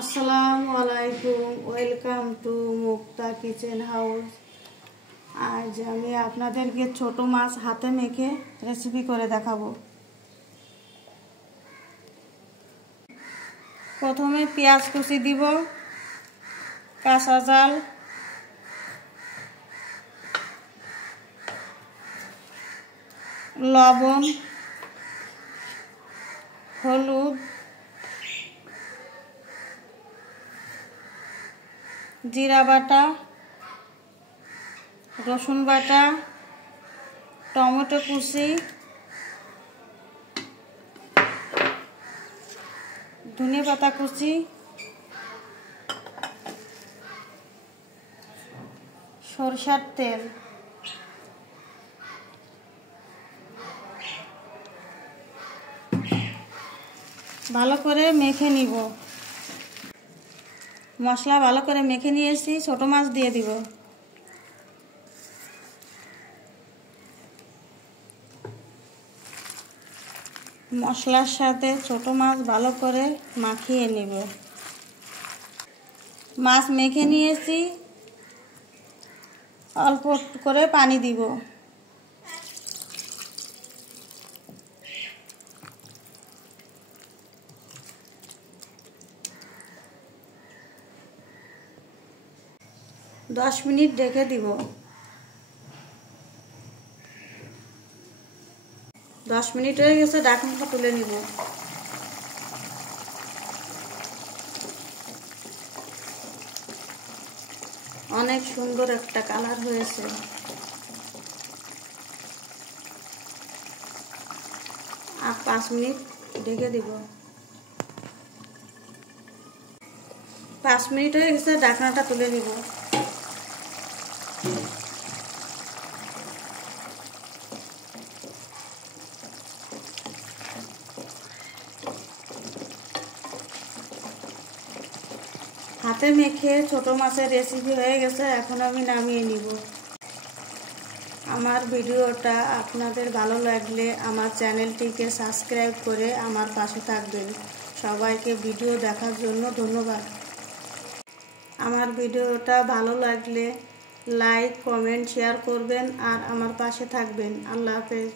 আসসালামু আলাইকুম, welcome to Mukta kitchen house. আজ আমি আপনাদেরকে ছোট মাছ হাতে মেখে রেসিপি করে দেখাবো। প্রথমে পেঁয়াজ কুচি দিব, কাঁচা ঝাল, লবণ, হলুদ, জিরা বাটা, রসুন বাটা, টমেটো কুচি, ধনে পাতা কুচি, সরষের তেল, ভালো করে মেখে নিব। মশলা ভালো করে মেখে নিয়েছি, ছোট মাছ দিয়ে দিব। মশলার সাথে ছোট মাছ ভালো করে মাখিয়ে নিব। মাছ মেখে নিয়েছি, অল্প করে পানি দিব। দশ মিনিট ঢেকে দিব। 10 মিনিট হয়ে গেছে, ঢাকনাটা তুলে নিব। অনেক সুন্দর একটা কালার হয়েছে। আর 5 মিনিট ঢেকে দিব। 5 মিনিট হয়ে গেছে, ঢাকনাটা তুলে নিব। হাতে মেখে ছোট মাছের রেসিপি হয়ে গেছে, এখন আমি নামিয়ে নিব। আমার ভিডিওটা আপনাদের ভালো লাগলে আমার চ্যানেলটিকে সাবস্ক্রাইব করে আমার পাশে থাকবেন। সবাইকে ভিডিও দেখার জন্য ধন্যবাদ। আমার ভিডিওটা ভালো লাগলে লাইক, কমেন্ট, শেয়ার করবেন আর আমার পাশে থাকবেন। আল্লাহ হাফেজ।